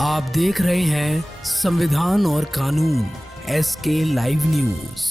आप देख रहे हैं संविधान और कानून SK लाइव न्यूज।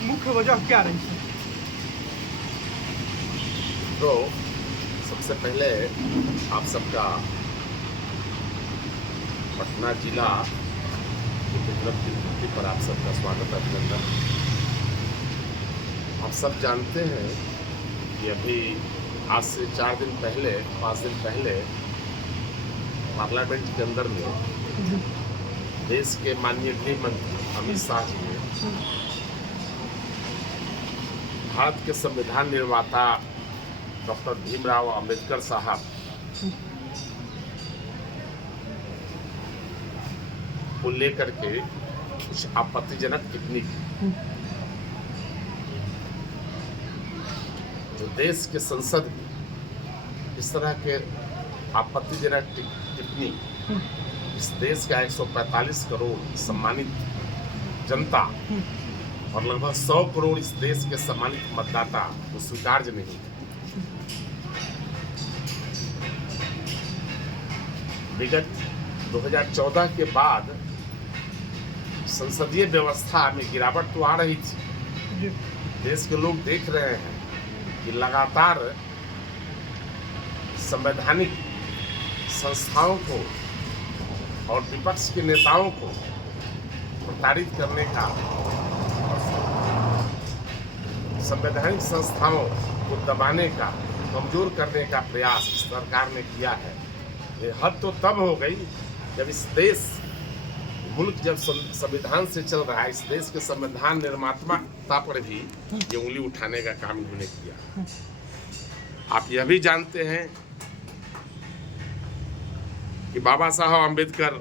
मुख्य वजह क्या रही है? तो सबसे पहले आप सबका पटना जिला की विक्रम की धरती पर आप सबका स्वागत, अभिनंदन। आप सब जानते हैं कि अभी आज से 4 दिन पहले 5 दिन पहले पार्लियामेंट के अंदर में देश के माननीय गृह मंत्री अमित शाह जी ने भारत के संविधान निर्माता डॉक्टर भीमराव अंबेडकर साहब को लेकर के कुछ आपत्तिजनक टिप्पणी की। जो देश के संसद इस तरह के आपत्तिजनक टिप्पणी इस देश का 145 करोड़ सम्मानित जनता और लगभग 100 करोड़ इस देश के सम्मानित मतदाता को स्वीकार्य नहीं है। विगत 2014 के बाद संसदीय व्यवस्था में गिरावट तो आ रही थी। देश के लोग देख रहे हैं कि लगातार संवैधानिक संस्थाओं को और विपक्ष के नेताओं को प्रताड़ित करने का, संवैधानिक संस्थाओं को दबाने का, कमजोर करने का प्रयास सरकार ने किया है। ये हद तो तब हो गई जब इस देश मुल्क जब संविधान से चल रहा है, इस देश के संविधान निर्माता पर भी ये उंगली उठाने का काम इन्होंने किया। आप यह भी जानते हैं कि बाबा साहब अम्बेडकर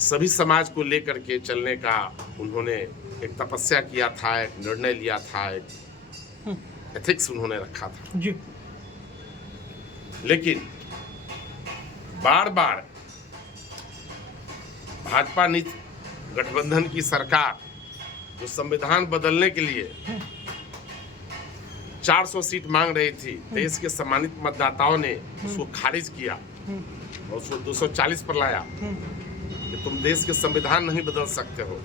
सभी समाज को लेकर के चलने का उन्होंने एक तपस्या किया था, एक निर्णय लिया था, एक एथिक्स उन्होंने रखा था जी। लेकिन बार बार भाजपा नीति गठबंधन की सरकार जो संविधान बदलने के लिए 400 सीट मांग रही थी, देश के सम्मानित मतदाताओं ने उसको खारिज किया और उसको 240 पर लाया कि तुम देश के संविधान नहीं बदल सकते हो,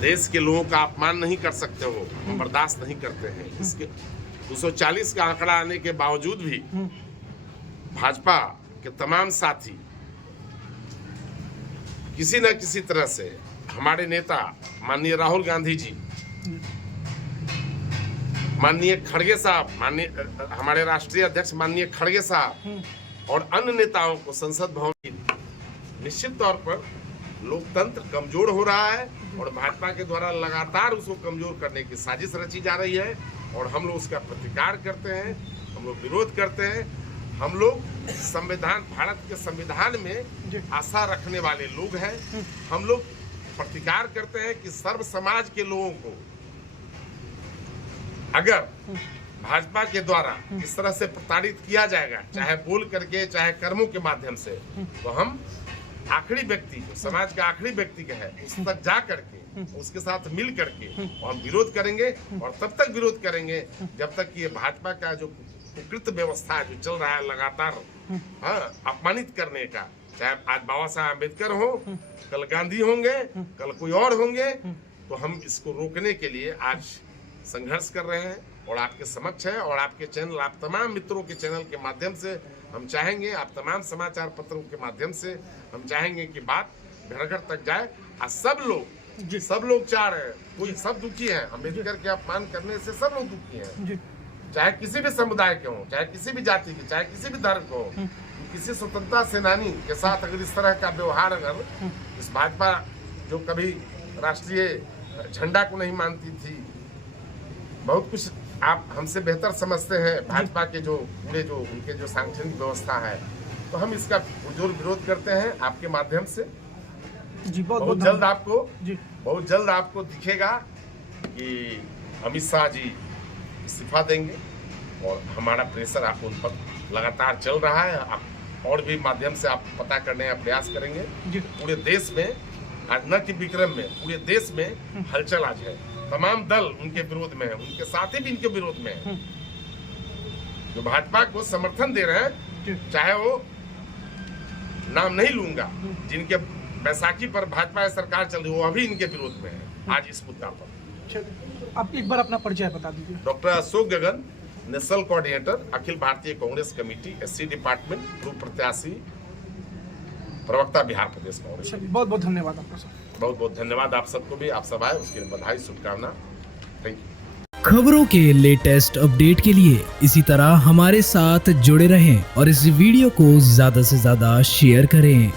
देश के लोगों का अपमान नहीं कर सकते हो, हम बर्दाश्त नहीं करते हैं। इसके 240 का आंकड़ा आने के बावजूद भी भाजपा के तमाम साथी किसी न किसी तरह से हमारे नेता माननीय राहुल गांधी जी, माननीय खड़गे साहब, माननीय हमारे राष्ट्रीय अध्यक्ष माननीय खड़गे साहब और अन्य नेताओं को संसद भवन की निश्चित तौर पर लोकतंत्र कमजोर हो रहा है और भाजपा के द्वारा लगातार उसको कमजोर करने की साजिश रची जा रही है और हम लोग उसका प्रतिकार करते हैं, हम लोग विरोध करते हैं। हम लोग संविधान, भारत के संविधान में आशा रखने वाले लोग हैं। हम लोग प्रतिकार करते हैं कि सर्व समाज के लोगों को अगर भाजपा के द्वारा इस तरह से प्रताड़ित किया जाएगा, चाहे बोल करके चाहे कर्मों के माध्यम से, तो हम आखिरी व्यक्ति जो समाज का आखिरी व्यक्ति का है उस तक जा करके उसके साथ मिल करके और हम विरोध करेंगे और तब तक विरोध करेंगे जब तक कि ये भाजपा का जो कुकृत व्यवस्था जो चल रहा है लगातार अपमानित करने का, चाहे आज बाबा साहब अम्बेडकर हो, कल गांधी होंगे, कल कोई और होंगे, तो हम इसको रोकने के लिए आज संघर्ष कर रहे हैं और आपके समक्ष है। और आपके चैनल, आप तमाम मित्रों के चैनल के माध्यम से हम चाहेंगे, आप तमाम समाचार पत्रों के माध्यम से हम चाहेंगे कि बात घर घर तक जाए और सब लोग चाह रहे हैं, कोई सब दुखी है अम्बेडकर के अपमान करने से, सब लोग दुखी हैं, चाहे किसी भी समुदाय के हों, चाहे किसी भी जाति के, चाहे किसी भी धर्म को हो। किसी स्वतंत्रता सेनानी के साथ अगर इस तरह का व्यवहार, अगर इस भाजपा जो कभी राष्ट्रीय झंडा को नहीं मानती थी, बहुत कुछ आप हमसे बेहतर समझते हैं भाजपा के जो पूरे जो उनके जो सांगठनिक व्यवस्था है, तो हम इसका पुरजोर विरोध करते हैं आपके माध्यम से। जी बहुत बहुत बहुत जल्द आपको जी बहुत जल्द आपको दिखेगा कि अमित शाह जी इस्तीफा देंगे और हमारा प्रेशर आप उन पर लगातार चल रहा है। आप और भी माध्यम से आप पता करने का प्रयास करेंगे। जी पूरे देश में आज न कि विक्रम में, पूरे देश में हलचल आज है। तमाम दल उनके विरोध में है, उनके साथी भी इनके विरोध में है। जो भाजपा को समर्थन दे रहे जी। हैं, चाहे वो नाम नहीं लूंगा, जिनके बैसाखी पर भाजपा की सरकार चल रही है, वो अभी इनके विरोध में है आज इस मुद्दा पर। चलिए, आप एक बार अपना परिचय बता दीजिए। डॉक्टर अशोक गगन, national coordinator, Akhil Bharatiya Congress committee, SC department, पूर्व प्रत्याशी, प्रवक्ता, बिहार प्रदेश कांग्रेस। चलिए, बहुत बहुत धन्यवाद आपका सर। बहुत बहुत धन्यवाद आप सबको भी, आप सब आए उसके लिए बधाई, शुभकामना। Thank you. खबरों के लेटेस्ट अपडेट के लिए इसी तरह हमारे साथ जुड़े रहें और इस वीडियो को ज्यादा से ज्यादा शेयर करें।